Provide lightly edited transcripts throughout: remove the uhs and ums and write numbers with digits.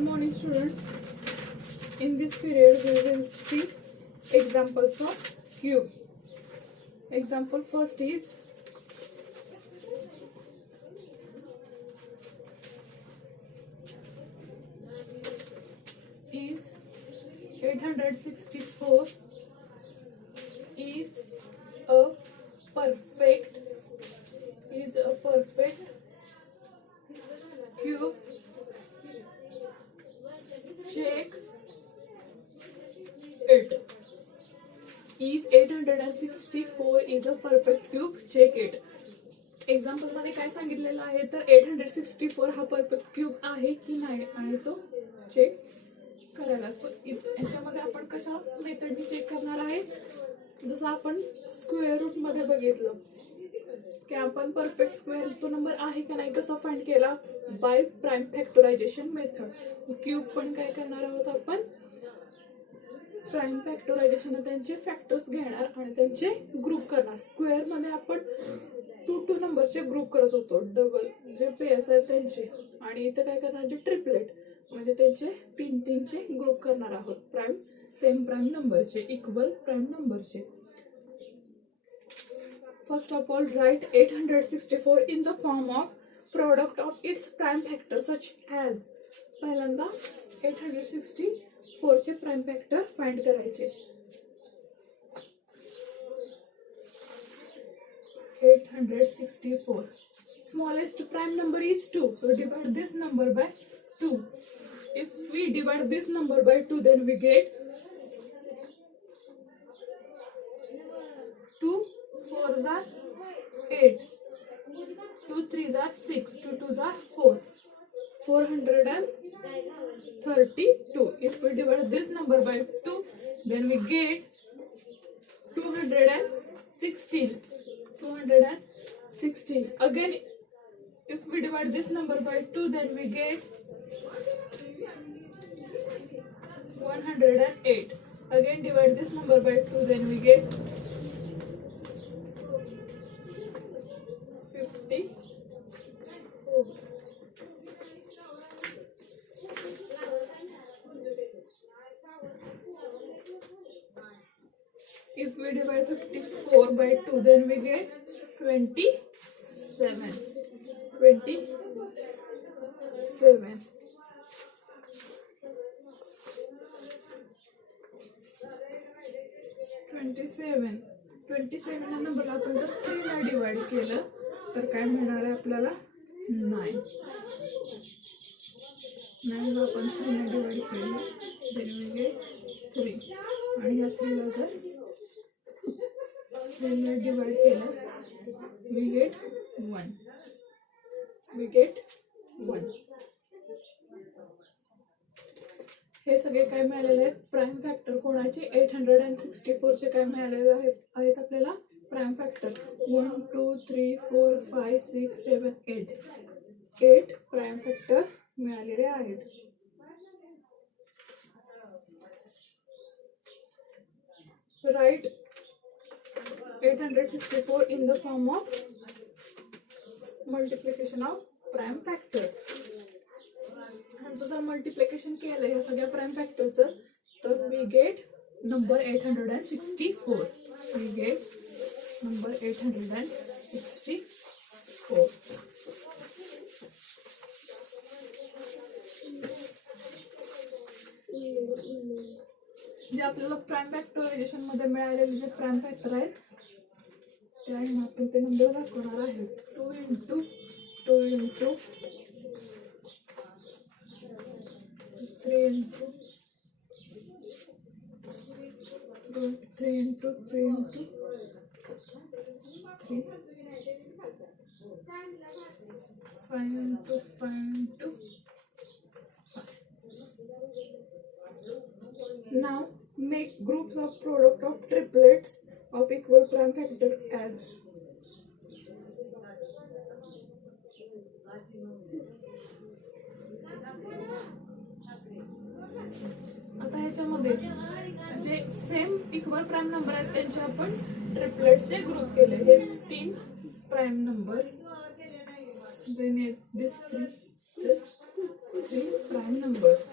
Good morning, student. In this period, we will see examples of cube. Example first is 864 is a perfect cube. Check it. Is 864 is a perfect cube. Check it. Example मध्ये काय सांगितलेलं आहे तर 864 हा perfect cube आहे की नाही आहे तो चेक करायला असतो. याच्यामध्ये आपण कशा मेथडने चेक करणार आहे, जसं आपण स्क्वेअर रूट मध्ये बघितलं की आपण परफेक्ट स्क्वेअर तो नंबर आहे का नाही कसा फाइंड केला, by prime factorisation method. Cube पण काय करणार आहोत आपण, प्राइम फॅक्टरायझेशन त्यांचे फॅक्टर्स घेणार आणि त्यांचे ग्रुप करणार. स्क्वेअर मध्ये आपण 2 नंबरचे ग्रुप करत होतो, डबल जे पेअर्स आहेत त्यांचे, आणि इथे काय करणार जे ट्रिपलेट म्हणजे त्यांचे 3 चे ग्रुप करणार आहोत, प्राइम सेम प्राइम नंबरचे, इक्वल प्राइम नंबरचे. First of all, write 864 in the form of product of its prime factor such as. पहिल्यांदा 864 चे प्राइम फॅक्टर फाइंड करायचे. 864 smallest prime number is 2, so divide this number by 2. If we divide this number by 2, then we get 2 4s are 8, 2 3s are 6, 2 2s are 4, 432. If we divide this number by 2, then we get 216. Again, if we divide this number by 2, then we get 108. Again, divide this number by 2, then we get 50. If we divide 54 by 2, then we get 27. 27 हा नंबरला आपण जर 3 ने डिवाइड केलं तर काय मिळणार आहे आपल्याला 9. 9 ला आपण 3 ने डिवाइड केलं then we get 3, आणि या 3 ला जर 3 ने डिवाइड केलं we get 1. हे सगळे काय मिळालेले आहेत प्राइम फॅक्टर कोणाचे, 864 चे काय मिळालेले आहेत आपल्याला प्राइम फॅक्टर 1 2 3 4 5 6 7 8 प्राइम फॅक्टर मिळालेले आहेत. राइट 864 in the form of multiplication of prime factor. ह्यांचं जर मल्टिप्लिकेशन केलं ह्या सगळ्या प्राइम फॅक्टरचं तर we get number 864. We get number 864. जे आपल्याला प्राइम फॅक्टरायझेशन मध्ये मिळालेले जे प्राइम फॅक्टर आहेत ते आपण ते नंबर दाखवणार आहे. 2 into 2 into 3 into 3 into 3 into 3, 5 into 5 into 5. Now make groups of product of triplets of equal prime factor as. आता ह्याच्यामध्ये जे सेम इक्वल प्राइम नंबर आहेत त्यांचे आपण ट्रिपलेट्सचे ग्रुप केले. हे 3 prime numbers, then this 3 prime prime numbers.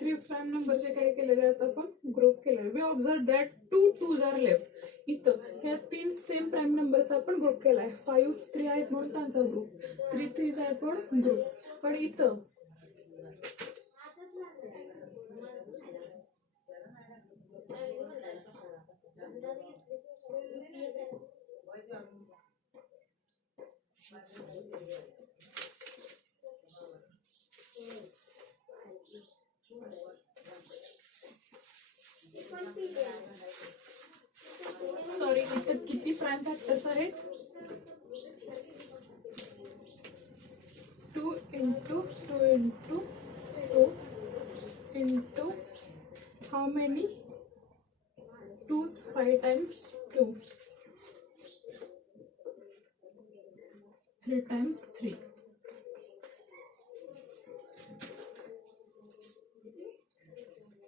Three prime नंबरचे काय केलेले आहेत आपण ग्रुप केलेले. We observe that 2 2s are left. इथं ह्या 3 सेम प्राईम नंबरचा आपण ग्रुप केलाय. 5 3 आहेत म्हणून त्यांचा ग्रुप, 3 3s आहेत म्हणून ग्रुप. पण इथं सॉरी, इथं किती प्राईम फॅक्टर्स आहेत? 2 into 2 into 2 into how many 2's? 5 times 2, 3 times 3.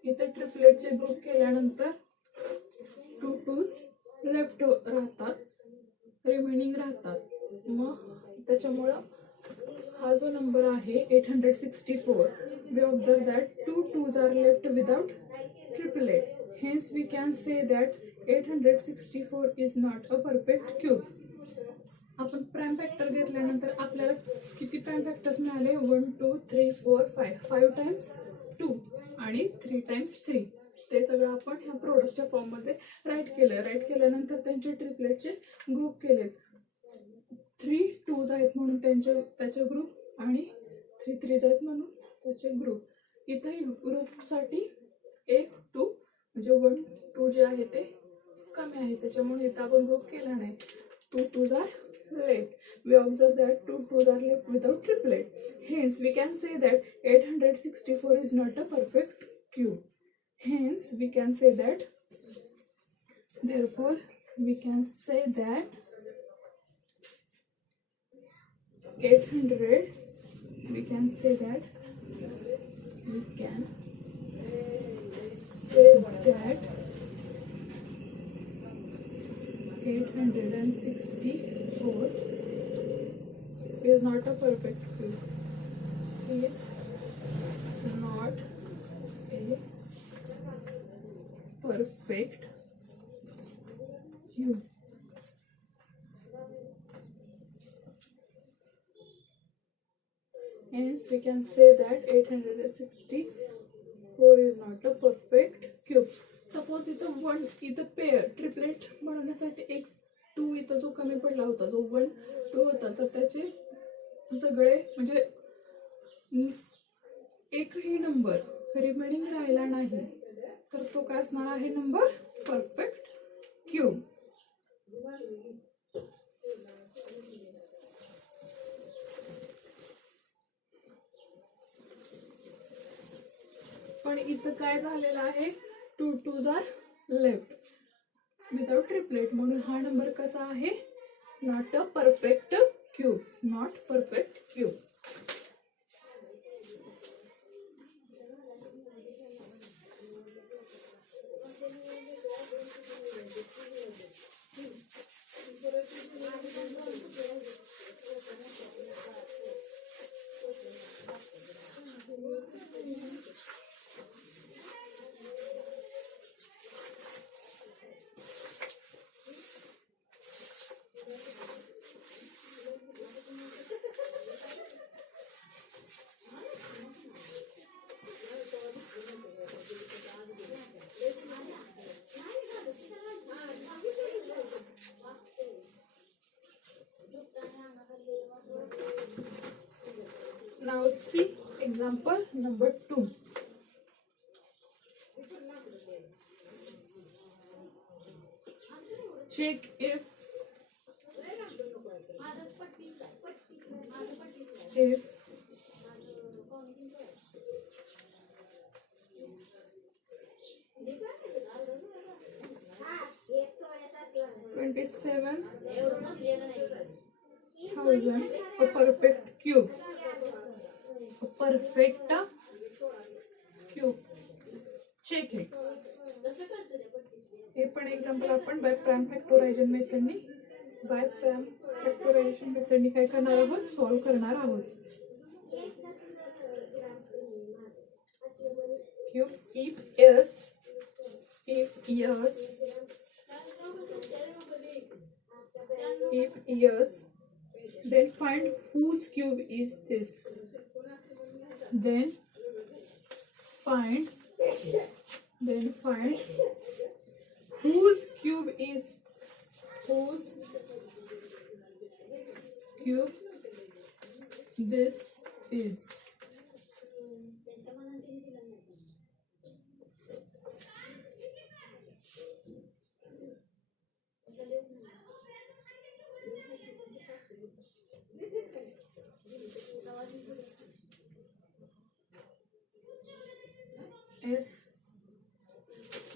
इथे ट्रिपलेटचे ग्रुप केल्यानंतर 2 2s लेफ्ट राहतात, रिमेनिंग राहतात. मग त्याच्यामुळं हा जो नंबर आहे 864, we observe that 2 2s are left without triplet. Hence we can say that 864 is not a perfect cube. आपण प्राइम फॅक्टर घेतल्यानंतर आपल्याला किती प्राइम फॅक्टर्स मिळाले? 1 2 3 4 5. 5 टाइम्स 2 आणि 3 टाइम्स 3. ते सगळं आपण ह्या प्रोडक्टच्या फॉर्म मध्ये राईट केलं. राईट केल्यानंतर त्यांचे ट्रिपलेटचे ग्रुप केलेत. 3 2s आहेत म्हणून त्याचे ग्रुप आणि 3 3s आहेत म्हणून त्याचे ग्रुप. इथे ग्रुपसाठी 1 2 म्हणजे 1 2 जे आहे ते कमी आहे, त्याच्यामुळे इथं आपण ग्रुप केला नाही. 2 2s are left. We observe that 2 2s are left without triplet. Hence we can say that 864 is not a perfect cube. Hence we can say that, therefore we can say that 800, we can say that 864 is not a perfect cube. Is not a perfect cube. Hence we can say that 864 is not a perfect cube. Suppose इथं 1, इथं pair triplet बनवण्यासाठी एक 2 इथं जो कमी पडला होता, जो 1 2 होता, तर त्याचे सगळे म्हणजे एकही नंबर रिमेनिंग राहिला नाही, तर तो काय असणार आहे? Number perfect cube. पण इथं काय झालेलं आहे? 2 2s are left without triplet, म्हणून हा नंबर कसा आहे? Not a perfect cube. Not perfect cube. Now see example number 2. Check if 27,000 a perfect cube. A perfect cube. Check it. हे पण एक्झाम्पल आपण बाय प्राइम फॅक्टरायझेशन मेथडनी काय करणार आहोत, सॉल्व्ह करणार आहोत. Cube if yes, then find whose cube is this. Then find whose cube this is.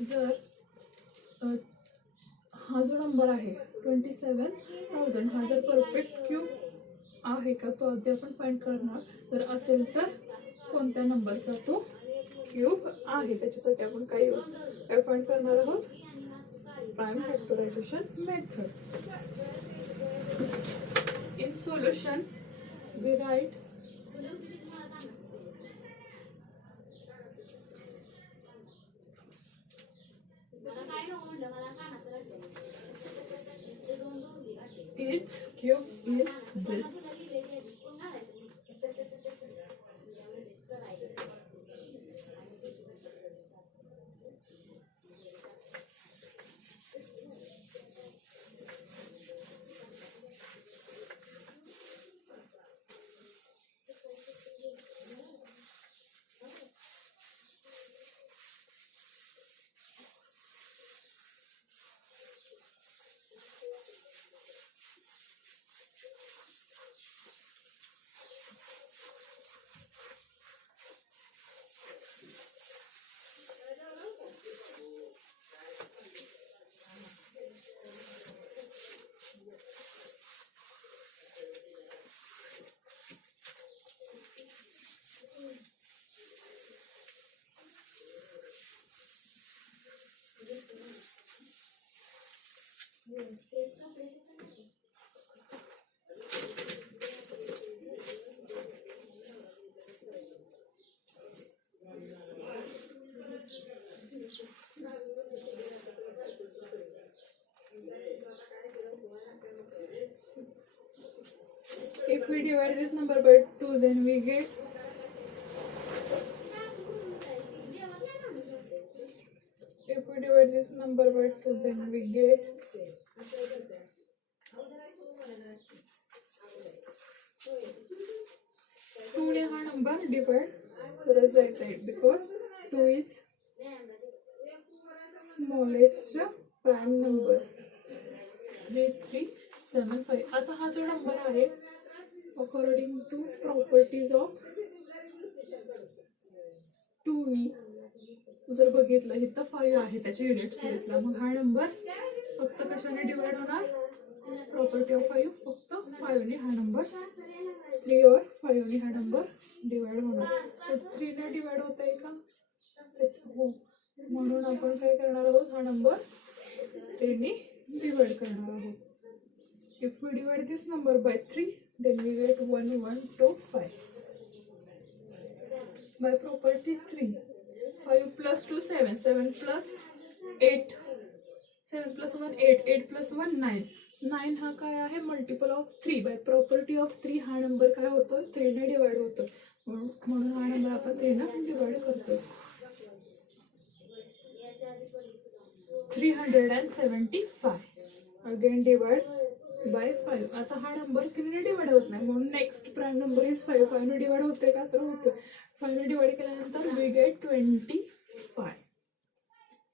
जर हा जो नंबर आहे 27,000 हा जर परफेक्ट क्यूब आहे का तो आधी आपण फाइंड करणार. जर असेल तर कोणत्या नंबरचा तो क्यूब आहे त्याच्यासाठी आपण काय फाइंड करणार आहोत, prime factorisation method. In solution we write its cube is this. If we divide this number by 2, then we get to ने हा नंबर डिवाइड करत जायचा आहे बिकॉज 2 इज स्मॉलेस्ट प्राइम नंबर 3375. आता हा जो नंबर आहे अकॉर्डिंग टू प्रॉपर्टीज ऑफ 2 जर बघितलं इथं 5 आहे त्याच्या युनिट प्लेसला, मग हा नंबर फक्त कशाने डिवाइड होणार, प्रॉपर्टी ऑफ 5 फक्त 5 ने हा नंबर 3 और 5 ने हा नंबर डिवाइड होणार. तर 3 ने डिवाइड होत आहे का, हो, म्हणून आपण काय करणार आहोत, हा नंबर 3 ने डिवाइड करणार आहोत. If we divide this number by 3, then we get 1125. By property 3, 5 plus 2 7, 7 plus 8, 7 plus 1 8, 8 plus 1 9. 9 हा काय आहे, multiple of 3. By property of 3 हा नंबर काय होतो, 3 ने डिवाइड होतो, म्हणून हा नंबर आपण 3 ने डिवाइड करतो. 375 अगेन डिवाइड बाय 5. आता हा नंबर 3 ने डिवाइड होत नाही, म्हणून नेक्स्ट प्राइम नंबर इज 5. 5 ने डिवाइड होते का, तर होते. 5 ने डिवाइड केल्यानंतर we get 25.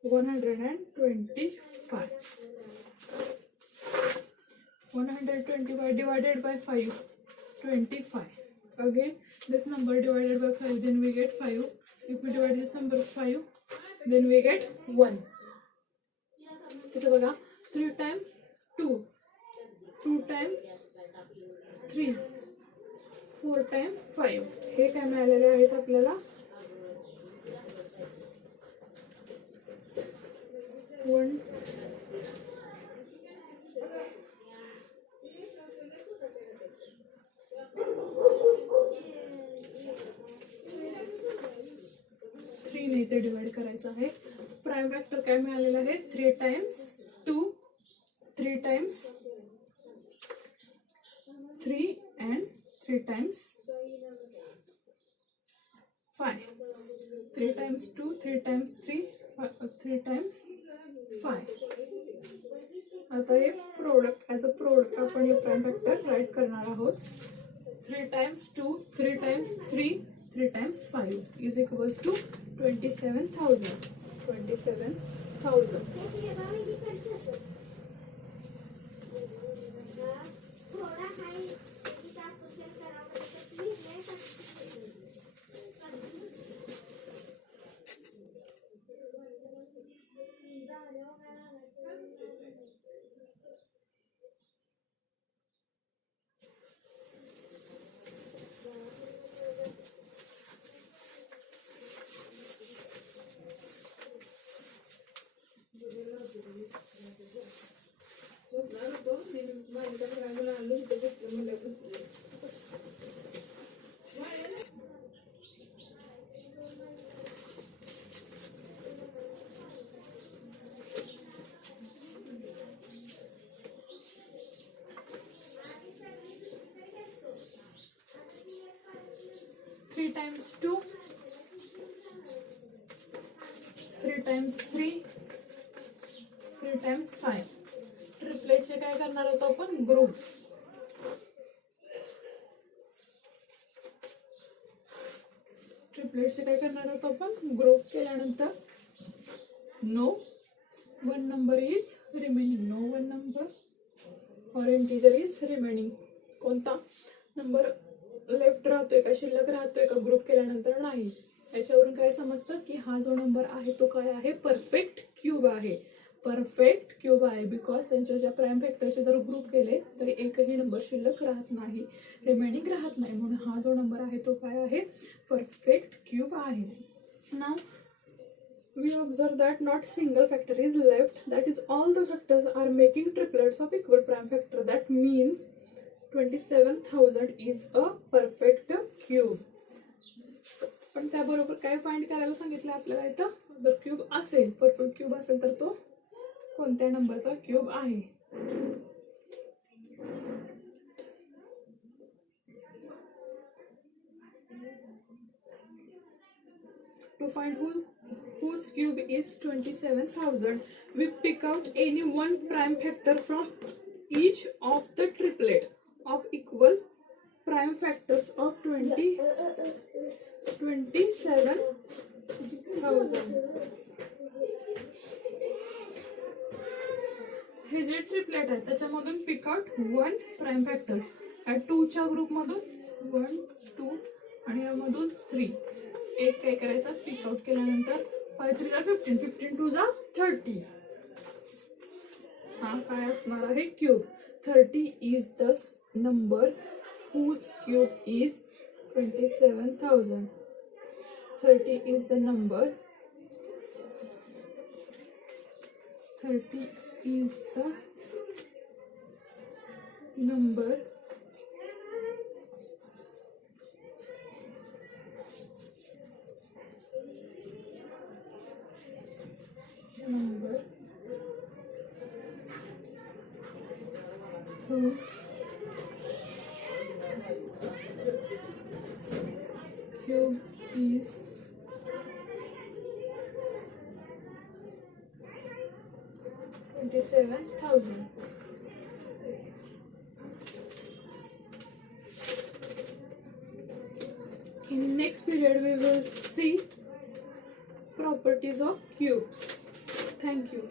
125. 125 divided by 5, 25. Again this number divided by 5, then we get 5. If we divide this number 5, then we get 1. इथे बघा 3 times 2, 2 times 3, 4 times 5. हे काय मिळालेले आहेत आपल्याला, 1 3 ने ते डिवाइड करायचं आहे. प्राइम फॅक्टर काय मिळालेलं आहे 3 टाइम्स 2 3 टाइम्स 3 and 3 times 5. 3 times 2, 3 times 3, 3 times 5. आता हे प्रोडक्ट ॲज अ प्रोडक्ट आपण हे प्राइम फॅक्टर राईट करणार आहोत. 3 times 2, 3 times 3, 3 times 5 is equals to 27,000. 27,000. Three times 2, 3 times 3, 3 times 5. ट्रिपलेटचे काय करणार आहोत आपण ग्रुप. ट्रिपलेटचे काय करणार आहोत आपण ग्रुप केल्यानंतर no one number is remaining. No one number or integer is remaining. कोणता नंबर लेफ्ट राहतोय का शिल्लक राहतोय का ग्रुप केल्यानंतर नाही. याच्यावरून काय समजतं की हा जो नंबर आहे तो काय आहे परफेक्ट क्यूब आहे. परफेक्ट क्यूब आहे बिकॉज त्यांच्या ज्या प्राइम फॅक्टरचे जर ग्रुप केले तरी एकही नंबर शिल्लक राहत नाही, रिमेनिंग राहत नाही. म्हणून हा जो नंबर आहे तो काय आहे परफेक्ट क्यूब आहे. Now we observe that not single factor is left, that is all the factors are making triplets of equal prime factor. That means 27,000 is a perfect cube. पण त्याबरोबर काय फाइंड करायला सांगितलं आपल्याला इथं. जर क्यूब असेल परफेक्ट क्यूब असेल तर तो कोणत्या नंबरचा क्यूब आहे. To find whose cube is 27,000, we pick out any one prime factor from each of the triplet of equal prime factors of 27,000. हे जे ट्रिपलेट आहे त्याच्यामधून pick out one prime factor. या 2 च्या ग्रुपमधून 1 2 आणि यामधून 3. एक काय करायचं पिक आउट केल्यानंतर 5 3 15 15 2 30. हा काय असणार आहे cube. 30 is the number whose cube is 27,000. 30 is the number. 30 is the number whose cube is 27,000. In next period we will see properties of cubes. Thank you.